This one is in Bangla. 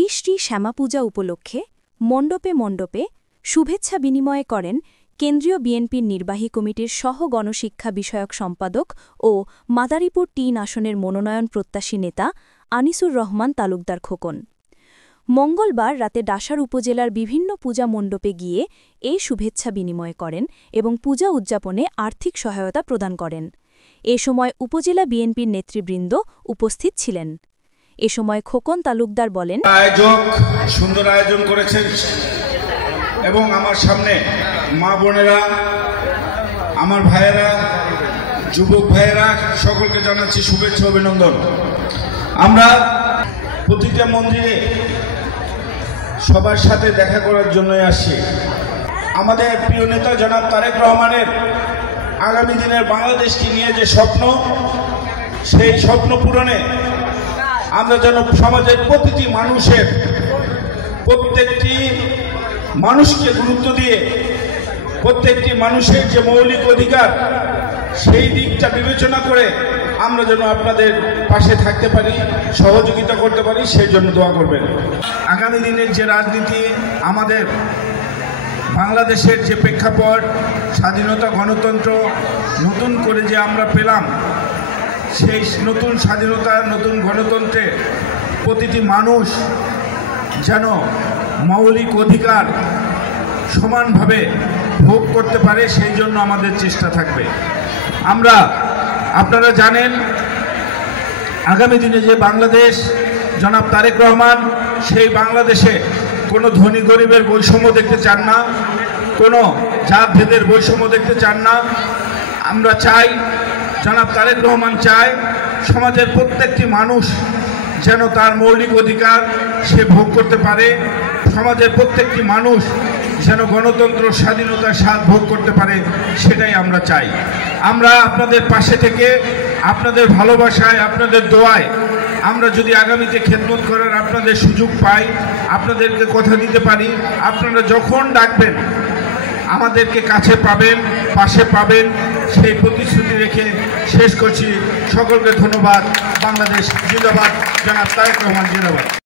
শ্রী শ্রী শ্যামাপূজা উপলক্ষে মণ্ডপে মণ্ডপে শুভেচ্ছা বিনিময় করেন কেন্দ্রীয় বিএনপির নির্বাহী কমিটির সহ গণশিক্ষা বিষয়ক সম্পাদক ও মাদারীপুর ৩ আসনের মনোনয়ন প্রত্যাশী নেতা আনিসুর রহমান তালুকদার খোকন। মঙ্গলবার রাতে ডাসার উপজেলার বিভিন্ন পূজা মণ্ডপে গিয়ে এই শুভেচ্ছা বিনিময় করেন এবং পূজা উদযাপনে আর্থিক সহায়তা প্রদান করেন। এ সময় উপজেলা বিএনপির নেতৃবৃন্দ উপস্থিত ছিলেন। এ সময় খোকন তালুকদার বলেন, আয়োজক সুন্দর আয়োজন করেছেন এবং আমার সামনে মা বোনেরা, আমার ভাইয়েরা, যুবক ভাইয়েরা সকলকে জানাচ্ছি শুভেচ্ছা অভিনন্দন। আমরা প্রতিটা মন্দিরে সবার সাথে দেখা করার জন্যই আসছি। আমাদের প্রিয় নেতা জনাব তারেক রহমানের আগামী দিনের বাংলাদেশকে নিয়ে যে স্বপ্ন, সেই স্বপ্ন পূরণে আমরা যেন সমাজের প্রতিটি মানুষের প্রত্যেকটি মানুষকে গুরুত্ব দিয়ে প্রত্যেকটি মানুষের যে মৌলিক অধিকার সেই দিকটা বিবেচনা করে আমরা যেন আপনাদের পাশে থাকতে পারি, সহযোগিতা করতে পারি, সেই জন্য দোয়া করবেন। আগামী দিনের যে রাজনীতি, আমাদের বাংলাদেশের যে প্রেক্ষাপট, স্বাধীনতা, গণতন্ত্র নতুন করে যে আমরা পেলাম, সেই নতুন স্বাধীনতা, নতুন গণতন্ত্রে প্রতিটি মানুষ যেন মৌলিক অধিকার সমানভাবে ভোগ করতে পারে, সেই জন্য আমাদের চেষ্টা থাকবে। আপনারা জানেন আগামী দিনে যে বাংলাদেশ জনাব তারেক রহমান, সেই বাংলাদেশে কোনো ধনী গরিবের বৈষম্য দেখতে চান না, কোনো জাত ভেদের বৈষম্য দেখতে চান না। আমরা চাই, জনাব তারেক রহমান চায় সমাজের প্রত্যেকটি মানুষ যেন তার মৌলিক অধিকার সে ভোগ করতে পারে, সমাজের প্রত্যেকটি মানুষ যেন গণতন্ত্র, স্বাধীনতার স্বাদ ভোগ করতে পারে, সেটাই আমরা চাই। আমরা আপনাদের পাশে থেকে আপনাদের ভালোবাসায়, আপনাদের দোয়ায় আমরা যদি আগামীতে খেদমত করার আপনাদের সুযোগ পাই, আপনাদেরকে কথা দিতে পারি, আপনারা যখন ডাকবেন আমাদেরকে কাছে পাবেন, পাশে পাবেন, সেই প্রতিশ্রুতি রেখে শেষ করছি। সকলকে ধন্যবাদ। বাংলাদেশ জিন্দাবাদ। জনাব তারেক রহমান জিন্দাবাদ।